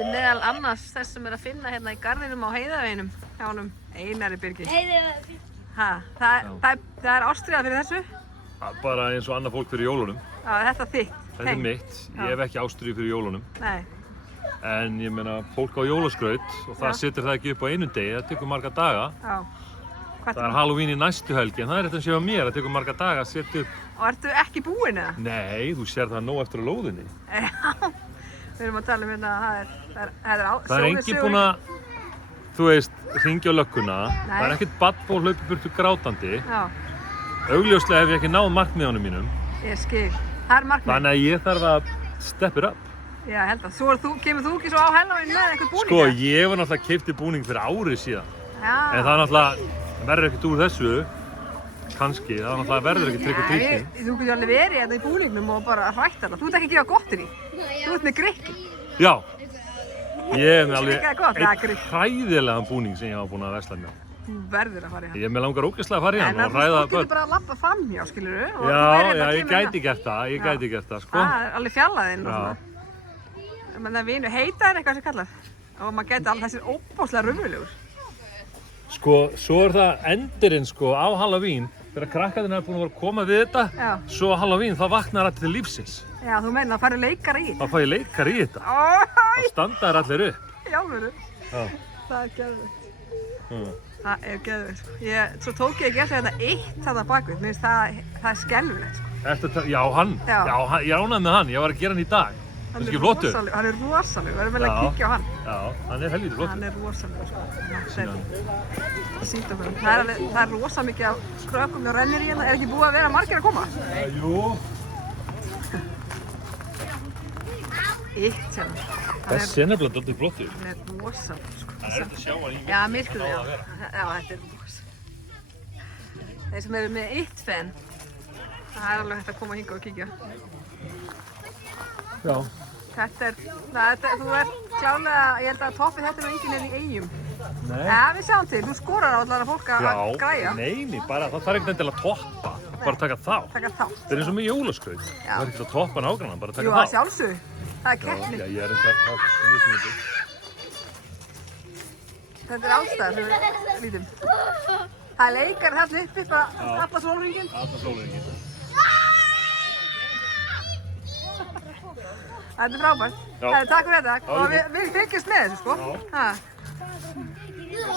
Þetta er meðal annars þess sem að finna hérna í garðinum á Heiðaveginum hjá honum Einari Birgi. Það er ástríða fyrir þessu? Bara eins og annað fólk fyrir jólunum. Já, þetta er þitt. Þetta er mitt. Ég hef ekki ástríðu fyrir jólunum. Nei. En ég meina, fólk á jólaskraut og það setur það ekki upp á einum degi, það tekur marga daga. Já. Það er Halloween í næstu helgi, en það er þetta sem sé á mér, það tekur marga daga að setja upp. Og ertu ekki búinn eða? Nei, þú sér það nóg eftir á lóðinni. Já. Við erum að tala um hérna að það er enginn búinn að, þú veist, hringja á lögguna. Það er ekkert barn hlaupa burtu grátandi. Já. Augljóslega hef ég ekki náð markmiðunum mínum. Ég skil. Það er markmið. Þannig að ég þarf að step it up. Já, held að. Kemur þú ekki svo á Halloween með einhvern búning? Sko, ég var náttúrulega keypti búning fyrir árið síðan. Já. En það er náttúrulega, verður ekkert úr þessu. Kannski, það er náttúrulega verður ekkert trikk og trýtning. Þú getur alveg verið hérna í búningnum og bara hrætt hana. Þú ert ekki að gefa gottir í. Þú ert með grikki. Já. Ég hef með alveg einn hræðilegan búning sem ég hafa búin að versla með. Þú verður að fara í hann. Ég er með langar ógeðslega að fara í hann og ræða börn. Þú getur bara að labba framhjá, skilurðu. Já, ég gæti gert það, sko. Það er alveg fjarlæðinn og svona. Það er vinur, heita er eitthvað sem kallar. Og maður gæti alveg þessir óbáslega raunverulegur. Sko, svo er það endurinn, sko, á Halloween. Þegar krakkarnir hafa búin að koma við þetta, svo á Halloween þá vaknar allir til lífsins. Já, þú meina það færi leikar í þetta. Það færi leikar í þetta. Það standa þær allir upp. Já, verður. Það er geðveikt. Það er geðveikt. Svo tók ég ekki eftir þetta eitt þarna bakvið. Mér finnst það er skelfilegt, sko. Já, hann. Já, ég ánægði með hann. Ég var að gera hann í dag. Það er ekki flottur. Hann er rosalegur. Við verðum vel að kíkja á hann. Já, hann er helvítið flottur. Hann er rosalegur, sko. Það sýnt okkur. Það er rosa mikið af krökkum og rennir í hérna. Er ekki búið að vera margir að koma? Jú. Eitt hérna. Þessi er nefnilega dálítið flottur. Hann er rosalegur, sko. Það er þetta að sjá hann í Já, myrkrið, já. Já, þetta er rosa. Þeir sem eru með eitt fenn, það er alveg hægt að koma hingað og kíkja. Já. Þú ert klálega, ég held að toppið þetta er enginn í Eyjum. Nei. Ja, við sjáum til, þú skorar á allar að fólk að græja. Nei, bara það þarf ekkert endilega að toppa, bara taka þátt. Taka þátt. Það er eins og með jólaskraut. Það er ekkert að toppa nágrannan, bara taka þátt. Jú, að sjálfsögðu. Það er keppni. Já, ég er það mjög mikið. Þetta er ástæða sem við lítum. Það er leikar þarna uppi, bara alla sólhringinn. Alla sólhringinn. Þetta er frábært. Takk fyrir þetta og við fylgjumst með þessu, sko.